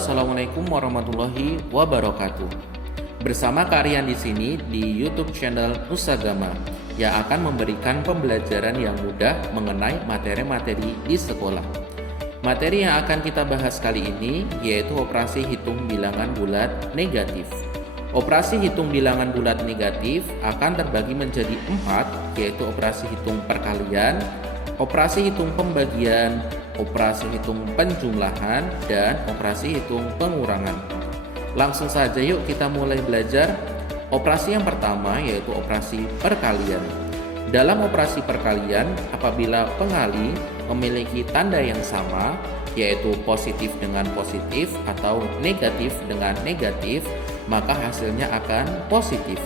assalamualaikum warahmatullahi wabarakatuh. Bersama kalian di sini di YouTube channel Nusagama yang akan memberikan pembelajaran yang mudah mengenai materi-materi di sekolah. Materi yang akan kita bahas kali ini yaitu operasi hitung bilangan bulat negatif. Operasi hitung bilangan bulat negatif akan terbagi menjadi 4, yaitu operasi hitung perkalian, operasi hitung pembagian, operasi hitung penjumlahan, dan operasi hitung pengurangan. Langsung saja yuk kita mulai belajar. Operasi yang pertama yaitu operasi perkalian. Dalam operasi perkalian, apabila pengali memiliki tanda yang sama, yaitu positif dengan positif atau negatif dengan negatif, maka hasilnya akan positif.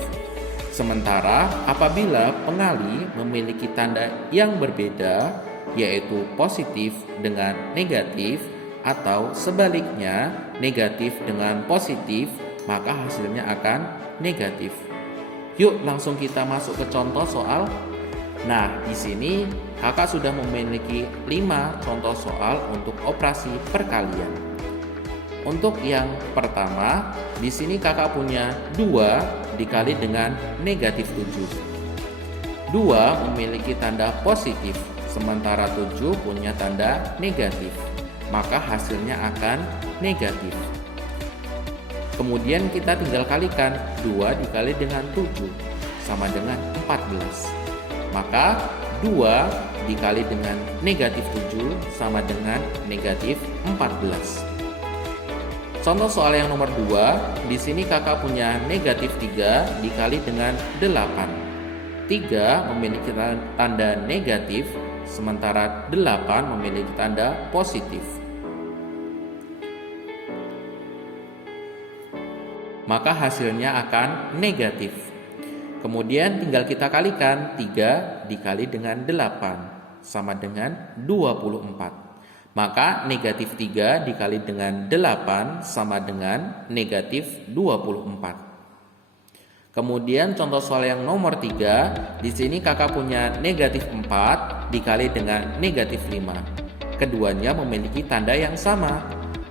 Sementara apabila pengali memiliki tanda yang berbeda, yaitu positif dengan negatif atau sebaliknya negatif dengan positif, maka hasilnya akan negatif. Yuk langsung kita masuk ke contoh soal. Nah, di sini kakak sudah memiliki 5 contoh soal untuk operasi perkalian. Untuk yang pertama, di sini kakak punya 2 dikali dengan negatif 7. 2 memiliki tanda positif, sementara 7 punya tanda negatif, maka hasilnya akan negatif. Kemudian kita tinggal kalikan 2 dikali dengan 7 sama dengan 14. Maka 2 dikali dengan negatif 7 sama dengan negatif 14. Contoh soal yang nomor 2, di sini kakak punya negatif 3 dikali dengan 8. 3 memiliki tanda negatif, sementara 8 memiliki tanda positif. Maka hasilnya akan negatif. Kemudian tinggal kita kalikan 3 dikali dengan 8 sama dengan 24. Maka negatif 3 dikali dengan 8 sama dengan negatif 24. Kemudian contoh soal yang nomor 3, di sini kakak punya negatif 4 dikali dengan negatif 5. Keduanya memiliki tanda yang sama,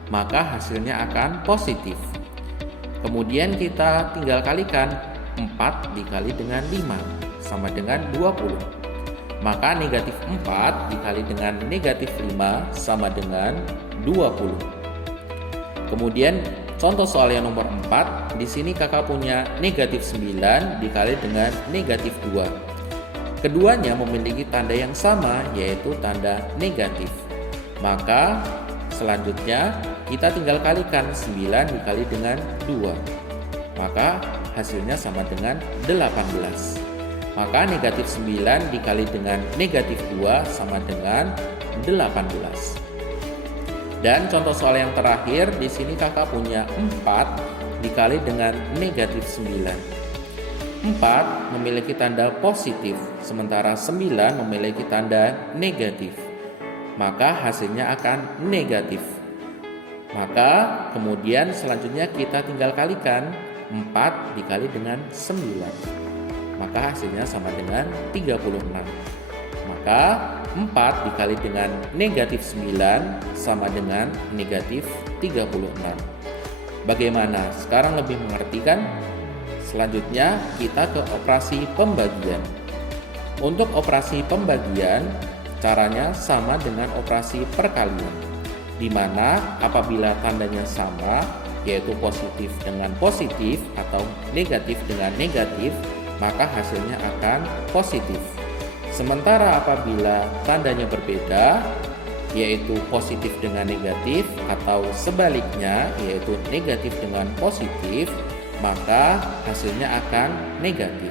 maka hasilnya akan positif. Kemudian kita tinggal kalikan 4 dikali dengan 5 sama dengan 20. Maka negatif 4 dikali dengan negatif 5 sama dengan 20. Kemudian contoh soal yang nomor 4, di sini kakak punya negatif 9 dikali dengan negatif 2. Keduanya memiliki tanda yang sama, yaitu tanda negatif. Maka selanjutnya kita tinggal kalikan 9 dikali dengan 2. Maka hasilnya sama dengan 18. Maka negatif 9 dikali dengan negatif 2 sama dengan 18. Dan contoh soal yang terakhir, di sini kakak punya 4 dikali dengan negatif 9. 4 memiliki tanda positif, sementara 9 memiliki tanda negatif. Maka hasilnya akan negatif. Maka kemudian selanjutnya kita tinggal kalikan 4 dikali dengan 9. Maka hasilnya sama dengan 36. Maka 4 dikali dengan negatif 9 sama dengan negatif 36. Bagaimana? Sekarang lebih mengerti kan? Selanjutnya kita ke operasi pembagian. Untuk operasi pembagian, caranya sama dengan operasi perkalian, di mana apabila tandanya sama, yaitu positif dengan positif atau negatif dengan negatif, maka hasilnya akan positif. Sementara apabila tandanya berbeda, yaitu positif dengan negatif atau sebaliknya, yaitu negatif dengan positif, maka hasilnya akan negatif.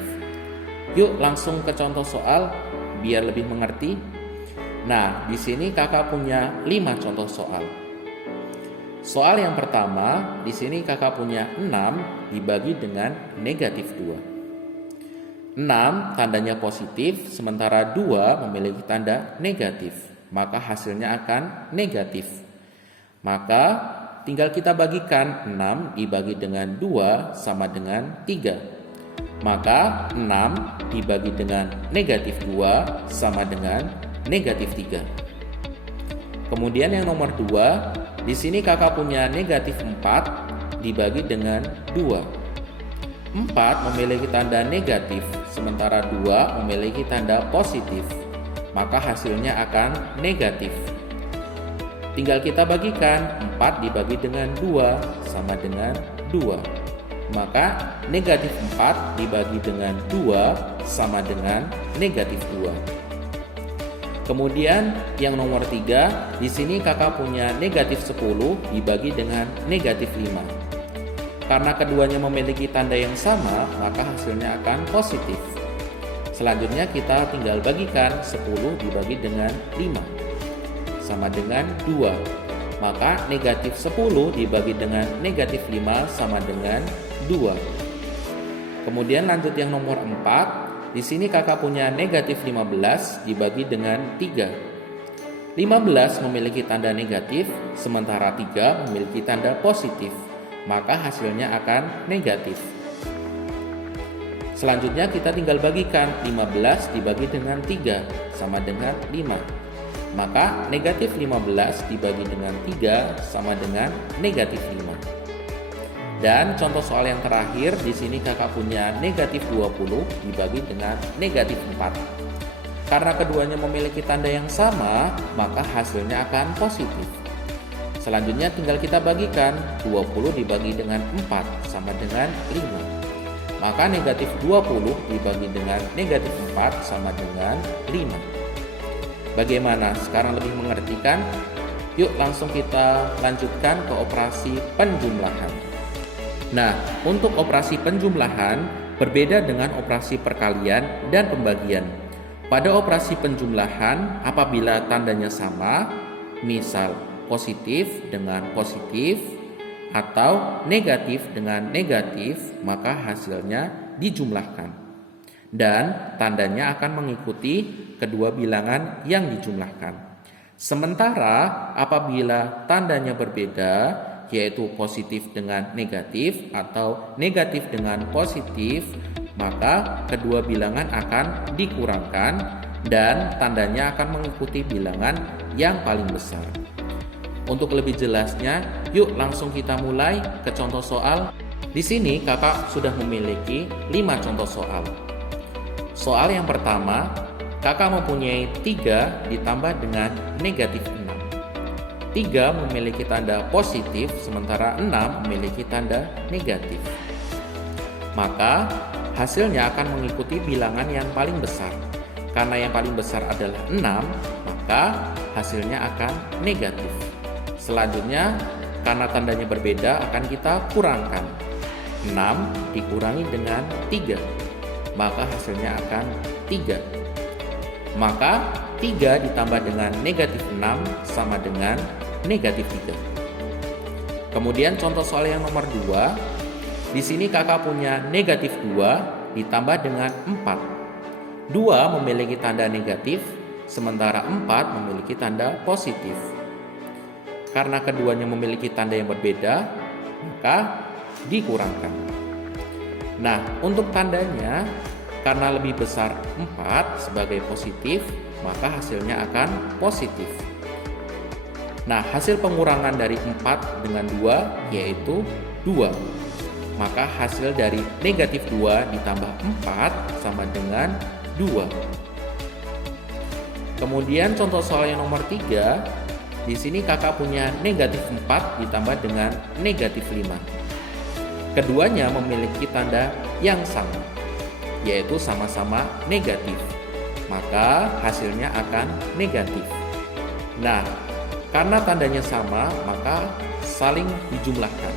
Yuk langsung ke contoh soal biar lebih mengerti. Nah, di sini kakak punya 5 contoh soal. Soal yang pertama, di sini kakak punya 6 dibagi dengan negatif 2. 6 tandanya positif, sementara 2 memiliki tanda negatif, maka hasilnya akan negatif. Maka tinggal kita bagikan 6 dibagi dengan 2 sama dengan 3. Maka 6 dibagi dengan negatif 2 sama dengan negatif 3. Kemudian yang nomor 2, Di sini kakak punya negatif 4 dibagi dengan 2. 4 memiliki tanda negatif, sementara 2 memiliki tanda positif. Maka hasilnya akan negatif. Tinggal kita bagikan, 4 dibagi dengan 2 sama dengan 2. Maka negatif 4 dibagi dengan 2 sama dengan negatif 2. Kemudian yang nomor 3, di sini kakak punya negatif 10 dibagi dengan negatif 5. Karena keduanya memiliki tanda yang sama, maka hasilnya akan positif. Selanjutnya kita tinggal bagikan 10 dibagi dengan 5 sama dengan 2. Maka negatif 10 dibagi dengan negatif 5 sama dengan 2. Kemudian lanjut yang nomor 4. Di sini kakak punya negatif 15 dibagi dengan 3. 15 memiliki tanda negatif, sementara 3 memiliki tanda positif. Maka hasilnya akan negatif. Selanjutnya kita tinggal bagikan 15 dibagi dengan 3 sama dengan 5. Maka negatif 15 dibagi dengan 3 sama dengan negatif 5. Dan contoh soal yang terakhir, di sini kakak punya negatif 20 dibagi dengan negatif 4. Karena keduanya memiliki tanda yang sama, maka hasilnya akan positif. Selanjutnya tinggal kita bagikan 20 dibagi dengan 4 sama dengan 5. Maka negatif 20 dibagi dengan negatif 4 sama dengan 5. Bagaimana? Sekarang lebih mengerti kan? Yuk langsung kita lanjutkan ke operasi penjumlahan. Nah, untuk operasi penjumlahan berbeda dengan operasi perkalian dan pembagian. Pada operasi penjumlahan, apabila tandanya sama, misal positif dengan positif atau negatif dengan negatif, maka hasilnya dijumlahkan. Dan tandanya akan mengikuti kedua bilangan yang dijumlahkan. Sementara apabila tandanya berbeda, yaitu positif dengan negatif atau negatif dengan positif, maka kedua bilangan akan dikurangkan dan tandanya akan mengikuti bilangan yang paling besar. Untuk lebih jelasnya, yuk langsung kita mulai ke contoh soal. Di sini kakak sudah memiliki 5 contoh soal. Soal yang pertama, kakak mempunyai 3 ditambah dengan negatif 6. 3 memiliki tanda positif, sementara 6 memiliki tanda negatif. Maka hasilnya akan mengikuti bilangan yang paling besar. Karena yang paling besar adalah 6, maka hasilnya akan negatif. Selanjutnya, karena tandanya berbeda, akan kita kurangkan. 6 dikurangi dengan 3, maka hasilnya akan 3. Maka 3 ditambah dengan negatif 6 sama dengan negatif 3. Kemudian contoh soal yang nomor 2. Di sini kakak punya negatif 2 ditambah dengan 4. 2 memiliki tanda negatif, sementara 4 memiliki tanda positif. Karena keduanya memiliki tanda yang berbeda, maka dikurangkan. Nah, untuk tandanya, karena lebih besar 4 sebagai positif, maka hasilnya akan positif. Nah, hasil pengurangan dari 4 dengan 2 yaitu 2. Maka hasil dari negatif 2 ditambah 4 sama dengan 2. Kemudian contoh soal yang nomor 3. Di sini kakak punya negatif 4 ditambah dengan negatif 5. Keduanya memiliki tanda yang sama, yaitu sama-sama negatif. Maka hasilnya akan negatif. Nah, karena tandanya sama, maka saling dijumlahkan.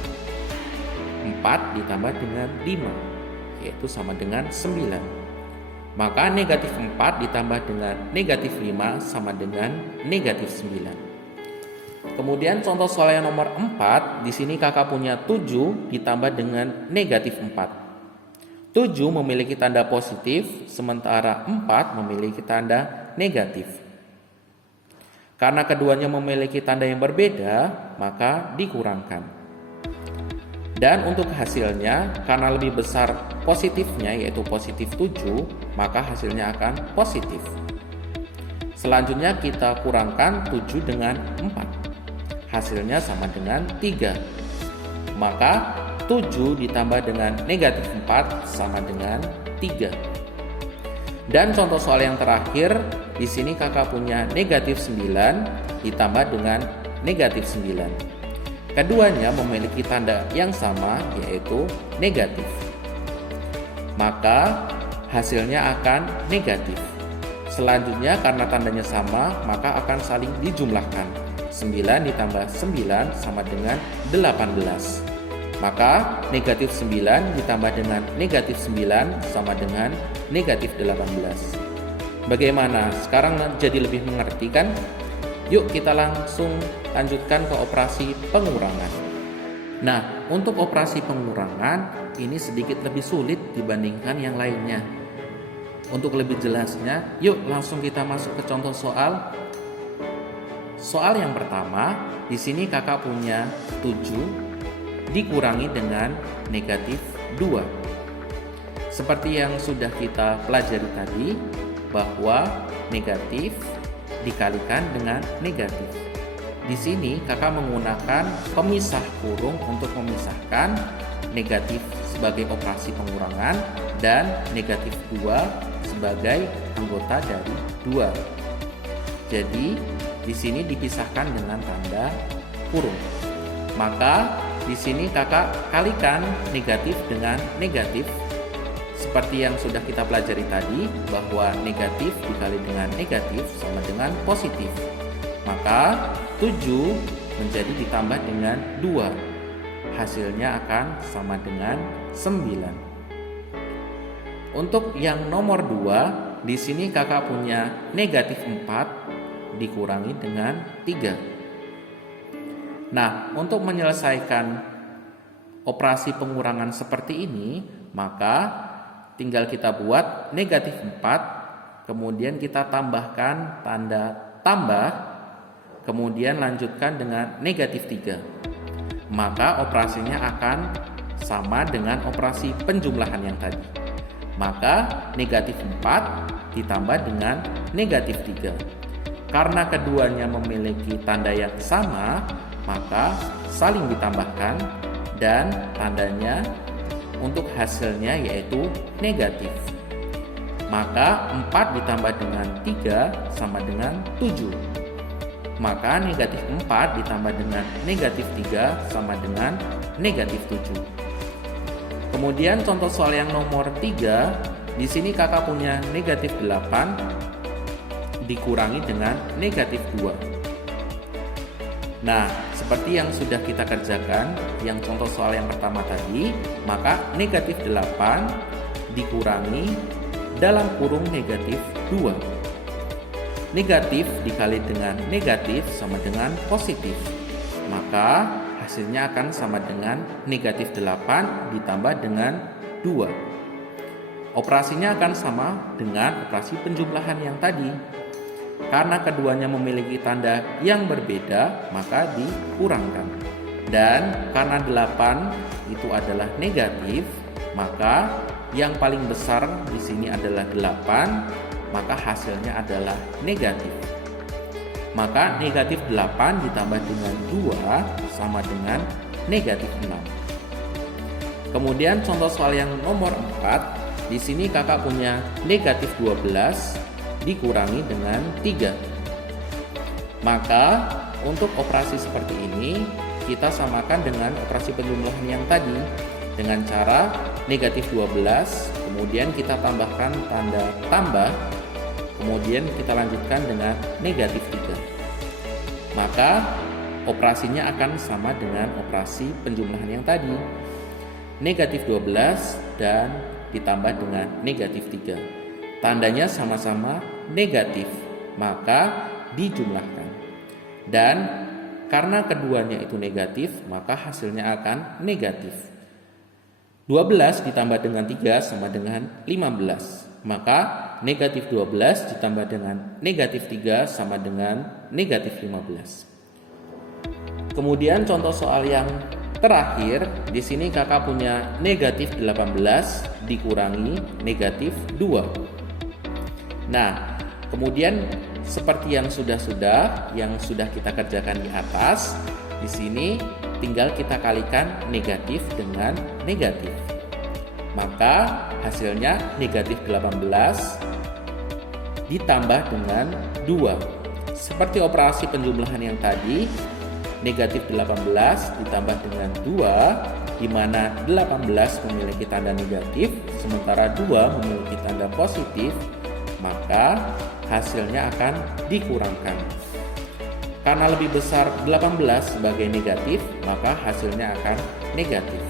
4 ditambah dengan 5, yaitu sama dengan 9. Maka negatif 4 ditambah dengan negatif 5 sama dengan negatif 9. Kemudian contoh soal yang nomor 4, di sini kakak punya 7 ditambah dengan negatif 4. 7 memiliki tanda positif, sementara 4 memiliki tanda negatif. Karena keduanya memiliki tanda yang berbeda, maka dikurangkan. Dan untuk hasilnya, karena lebih besar positifnya yaitu positif 7, maka hasilnya akan positif. Selanjutnya kita kurangkan 7 dengan 4. hasilnya sama dengan 3. Maka 7 ditambah dengan negatif 4 sama dengan 3. Dan contoh soal yang terakhir, di sini kakak punya negatif 9 ditambah dengan negatif 9. Keduanya memiliki tanda yang sama, yaitu negatif. Maka hasilnya akan negatif. Selanjutnya karena tandanya sama, maka akan saling dijumlahkan. 9 ditambah 9 sama dengan 18. Maka negatif 9 ditambah dengan negatif 9 sama dengan negatif 18. Bagaimana? Sekarang jadi lebih mengerti kan? Yuk kita langsung lanjutkan ke operasi pengurangan. Nah, untuk operasi pengurangan ini sedikit lebih sulit dibandingkan yang lainnya. Untuk lebih jelasnya, yuk langsung kita masuk ke contoh soal. Soal yang pertama, di sini kakak punya 7 dikurangi dengan negatif 2. Seperti yang sudah kita pelajari tadi, bahwa negatif dikalikan dengan negatif. Di sini kakak menggunakan pemisah kurung untuk memisahkan negatif sebagai operasi pengurangan dan negatif 2 sebagai anggota dari 2. Jadi di sini dipisahkan dengan tanda kurung. Maka di sini kakak kalikan negatif dengan negatif. Seperti yang sudah kita pelajari tadi, bahwa negatif dikali dengan negatif sama dengan positif. Maka 7 menjadi ditambah dengan 2. Hasilnya akan sama dengan 9. Untuk yang nomor 2, di sini kakak punya negatif 4 dikurangi dengan 3. Nah, untuk menyelesaikan operasi pengurangan seperti ini, maka tinggal kita buat negatif 4, kemudian kita tambahkan tanda tambah, kemudian lanjutkan dengan negatif 3. Maka operasinya akan sama dengan operasi penjumlahan yang tadi. Maka negatif 4 ditambah dengan negatif 3. Karena keduanya memiliki tanda yang sama, maka saling ditambahkan dan tandanya untuk hasilnya yaitu negatif. Maka 4 ditambah dengan 3 sama dengan 7. Maka negatif 4 ditambah dengan negatif 3 sama dengan negatif 7. Kemudian contoh soal yang nomor 3, di sini kakak punya negatif 8 dikurangi dengan negatif 2. Nah, seperti yang sudah kita kerjakan, yang contoh soal yang pertama tadi, maka negatif 8 dikurangi dalam kurung negatif 2. Negatif dikali dengan negatif sama dengan positif. Maka hasilnya akan sama dengan negatif 8 ditambah dengan 2. Operasinya akan sama dengan operasi penjumlahan yang tadi. Karena keduanya memiliki tanda yang berbeda, maka dikurangkan. Dan karena 8 itu adalah negatif, maka yang paling besar di sini adalah 8, maka hasilnya adalah negatif. Maka negatif 8 ditambah dengan 2 sama dengan negatif 6. Kemudian contoh soal yang nomor 4, di sini kakak punya negatif 12 dikurangi dengan 3. Maka untuk operasi seperti ini kita samakan dengan operasi penjumlahan yang tadi dengan cara negatif 12, kemudian kita tambahkan tanda tambah, kemudian kita lanjutkan dengan negatif 3. Maka operasinya akan sama dengan operasi penjumlahan yang tadi. Negatif 12 dan ditambah dengan negatif 3. Tandanya sama-sama negatif, maka dijumlahkan. Dan karena keduanya itu negatif, maka hasilnya akan negatif. 12 ditambah dengan 3 sama dengan 15. Maka negatif 12 ditambah dengan negatif 3 sama dengan negatif 15. Kemudian contoh soal yang terakhir, di sini kakak punya negatif 18 dikurangi negatif 2. Nah, kemudian seperti yang sudah kita kerjakan di atas, Di sini tinggal kita kalikan negatif dengan negatif. Maka hasilnya negatif 18 ditambah dengan 2. Seperti operasi penjumlahan yang tadi, negatif 18 ditambah dengan 2, di mana 18 memiliki tanda negatif, sementara 2 memiliki tanda positif, maka hasilnya akan dikurangkan. Karena lebih besar 18 sebagai negatif, maka hasilnya akan negatif.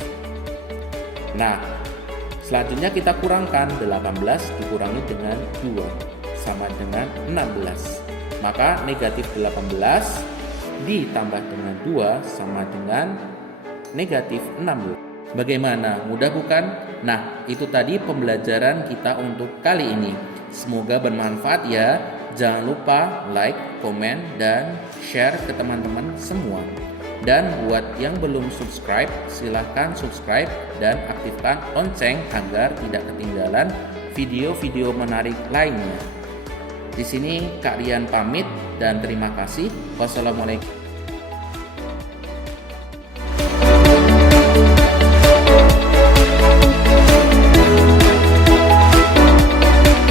Nah, selanjutnya kita kurangkan 18 dikurangi dengan 2, sama dengan 16. Maka negatif 18 ditambah dengan 2 sama dengan negatif 16. Bagaimana? Mudah bukan? Nah, itu tadi pembelajaran kita untuk kali ini. Semoga bermanfaat ya. Jangan lupa like, komen, dan share ke teman-teman semua. Dan buat yang belum subscribe, silahkan subscribe dan aktifkan lonceng agar tidak ketinggalan video-video menarik lainnya. Di sini Kak Rian pamit dan terima kasih. Wassalamualaikum.